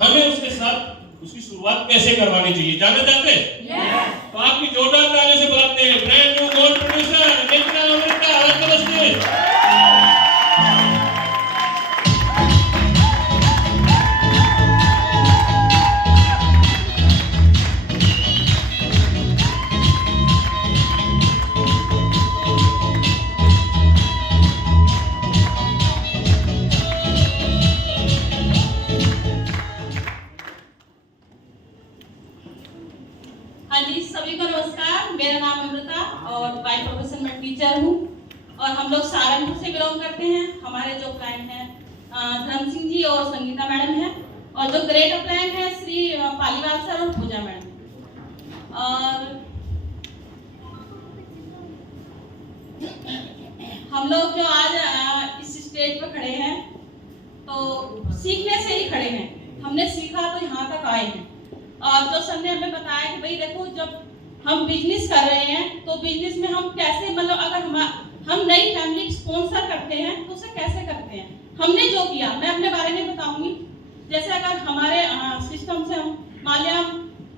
हमें उसके साथ उसकी शुरुआत कैसे करवानी चाहिए, जानना चाहते हैं? तो आपकी जोरदार तालियों से बुलाते हैं brand new gold producer Netra Amrita नमस्ते। हाँ जी, सभी को नमस्कार। मेरा नाम अमृता और बाय प्रोफेशन मैं टीचर हूँ और हम लोग सहारनपुर से बिलोंग करते हैं। हमारे जो क्लाइंट हैं धर्म सिंह जी और संगीता मैडम हैं और जो ग्रेट क्लाइंट है श्री पालीवाल सर और पूजा मैडम। और हम लोग जो आज इस स्टेज पर खड़े हैं तो सीखने से ही खड़े हैं। हमने सीखा तो यहाँ तक आए हैं। और जो सर ने हमें बताया कि भाई देखो, जब हम बिजनेस कर रहे हैं तो बिजनेस में हम कैसे, मतलब अगर हम नई फैमिली स्पॉन्सर करते हैं तो उसे कैसे करते हैं। हमने जो किया मैं अपने बारे में बताऊंगी। जैसे अगर हमारे सिस्टम से हम मान लिया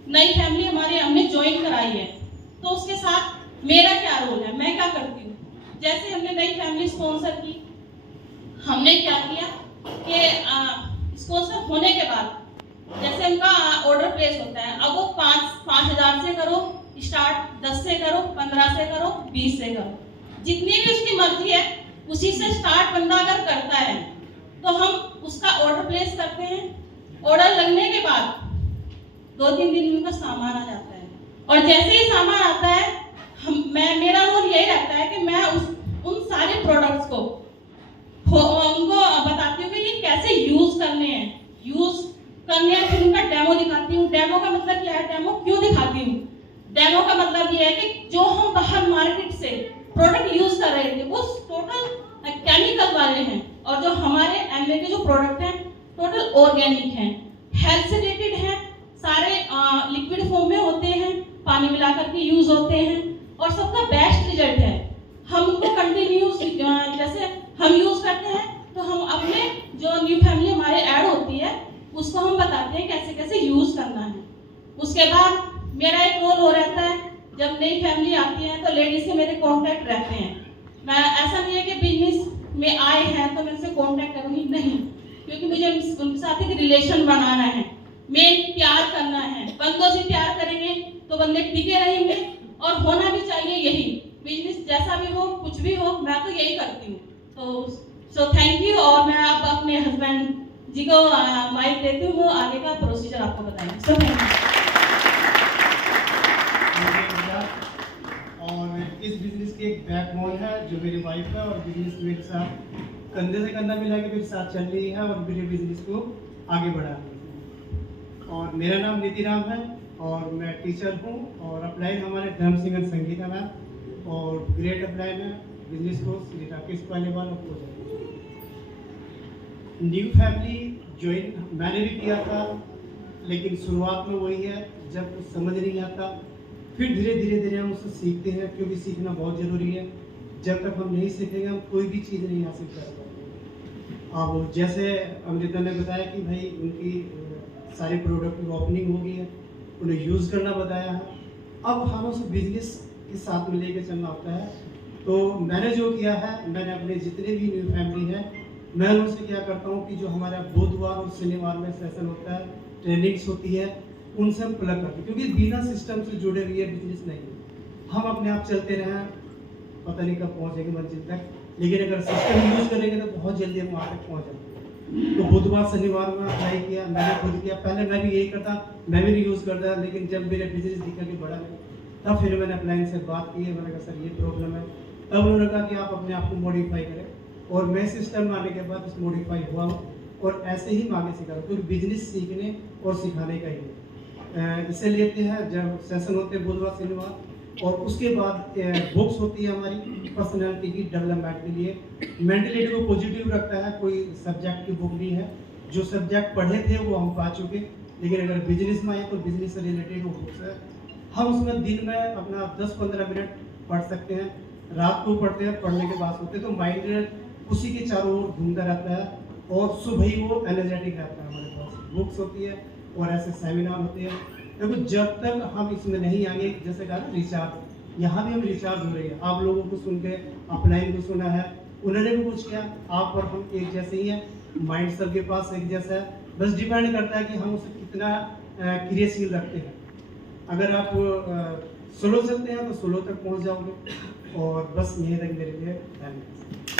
नई फैमिली हमने ज्वाइन कराई है तो उसके साथ मेरा क्या रोल है, मैं क्या करती हूँ। जैसे हमने नई फैमिली स्पॉन्सर की, हमने क्या किया कि स्पॉन्सर होने के बाद जैसे उनका ऑर्डर प्लेस होता है, अब वो 5,000 से करो स्टार्ट, 10 से करो, 15 से करो, 20 से करो, जितनी भी उसकी मर्जी है उसी से स्टार्ट बंदा अगर करता है तो हम उसका ऑर्डर प्लेस करते हैं। ऑर्डर लगने के बाद 2-3 दिन में उनका सामान आ जाता है और जैसे ही सामान आता है मेरा रोल यही रहता है कि मैं उन सारे प्रोडक्ट्स को उनको बताती हूँ कि ये कैसे यूज करने हैं, फिर उनका डेमो दिखाती हूँ। डेमो का मतलब क्या है, डेमो क्यों दिखाती हूँ? डेमो का मतलब ये है कि जो हम बाहर मार्केट से प्रोडक्ट यूज कर रहे थे वो टोटल केमिकल वाले हैं और जो हमारे एमवे के जो प्रोडक्ट हैं टोटल ऑर्गेनिक हैं, हेल्थ से रिलेटेड हैं, सारे लिक्विड फॉर्म में होते हैं, पानी मिला करके यूज होते हैं और सबका बेस्ट रिजल्ट है। हम उनको कंटिन्यूस जैसे हम यूज करते हैं तो हम अपने जो न्यू फैमिली हमारे ऐड होती है उसको हम बताते हैं कैसे कैसे यूज करना है। उसके बाद मेरा एक रोल हो रहता है, जब नई फैमिली आती है तो लेडीज से मेरे कांटेक्ट रहते हैं। मैं ऐसा नहीं है कि बिजनेस में आए हैं तो मैं उनसे कांटेक्ट करूंगी, नहीं, क्योंकि मुझे उनके साथ एक रिलेशन बनाना है, मेन प्यार करना है। बंदों से प्यार करेंगे तो बंदे टिके रहेंगे और होना भी चाहिए यही। बिजनेस जैसा भी हो, कुछ भी हो, मैं तो यही करती हूँ। तो थैंक यू। और मैं अब अपने हस्बैंड जी को माइक देती हूँ, वो आगे का प्रोसीजर आपको बताएंगे। So thank you. और इस बिजनेस की एक बैकबोन है जो मेरी वाइफ है और बिजनेस मेरे साथ कंधे से कंधा मिला के मेरे साथ चल रही है और मेरे बिजनेस को आगे बढ़ा रही है। और मेरा नाम नीतिराम है और मैं टीचर हूँ और अपलाइन हमारे धर्म सिंह संगीता मैम और ग्रेट अपलाइन है बिजनेस को श्री राकेश पालीवाल और पूजा। न्यू फैमिली ज्वाइन मैंने भी किया था, लेकिन शुरुआत में वही है, जब कुछ समझ नहीं आता फिर धीरे धीरे हम उससे सीखते हैं, क्योंकि सीखना बहुत ज़रूरी है। जब तक हम नहीं सीखेंगे हम कोई भी चीज़ नहीं हासिल कर पाएंगे। अब जैसे अमृता ने बताया कि भाई उनकी सारे प्रोडक्ट की ओपनिंग हो गई है, उन्हें यूज़ करना बताया है, अब हम उस बिजनेस के साथ में लेके चलना होता है। तो मैंने जो किया है, मैंने अपने जितने भी न्यू फैमिली हैं मैं उनसे क्या करता हूँ कि जो हमारा बुधवार और शनिवार में सेशन होता है, ट्रेनिंग्स होती है, उनसे हम प्लग करते हैं, क्योंकि बिना सिस्टम से जुड़े हुए बिजनेस नहीं है। हम अपने आप चलते रहें, पता नहीं कब पहुँचेंगे मंजिल तक, लेकिन अगर सिस्टम यूज़ करेंगे तो बहुत जल्दी हम वहाँ तक पहुँच जाएंगे। तो बुधवार शनिवार में अप्लाई किया, मैंने खुद किया। पहले मैं भी यही करता, मैं भी नहीं यूज़ करता, लेकिन जब मेरे बिजनेस दिखा कि बड़ा नहीं, तब फिर मैंने अप्लाइन से बात की है। मैंने कहा सर ये प्रॉब्लम है, तब उन्होंने कहा कि आप अपने आप को मॉडिफाई करें और मैं सिस्टम में आने के बाद उस मॉडिफाई हुआ हूँ और ऐसे ही आगे सिखा रहा हूँ, क्योंकि बिजनेस सीखने और सिखाने का ही है। इसे लेते हैं जब सेशन होते हैं बुधवार शनिवार, और उसके बाद बुक्स होती है हमारी पर्सनैलिटी की डेवलपमेंट के लिए, मेंटलिटी को पॉजिटिव रखता है। कोई सब्जेक्ट की बुक नहीं है, जो सब्जेक्ट पढ़े थे वो हम पा चुके, लेकिन अगर बिजनेस में आए तो बिजनेस से रिलेटेड वो बुक्स है। हम उसमें दिन में अपना 10-15 मिनट पढ़ सकते हैं, रात को पढ़ते हैं, पढ़ने के बाद सोते, तो माइंड उसी के चारों ओर घूमता रहता है और सुबह ही वो एनर्जेटिक रहता है हमारे पास। बुक्स होती है और ऐसे सेमिनार होते हैं। देखो जब तक हम इसमें नहीं आएंगे, जैसे कहा ना रिचार्ज, यहाँ भी हम रिचार्ज हो रही है। आप लोगों को सुन के, अपलाइन को सुना है, उन्होंने भी कुछ किया, आप और हम एक जैसे ही हैं, माइंड सबके पास एक जैसा है, बस डिपेंड करता है कि हम उसे कितना क्रियाशील रखते हैं। अगर आप स्लो चलते हैं तो स्लो तक पहुंच जाओगे, और बस यहीं तक मेरे लिए धन्यवाद।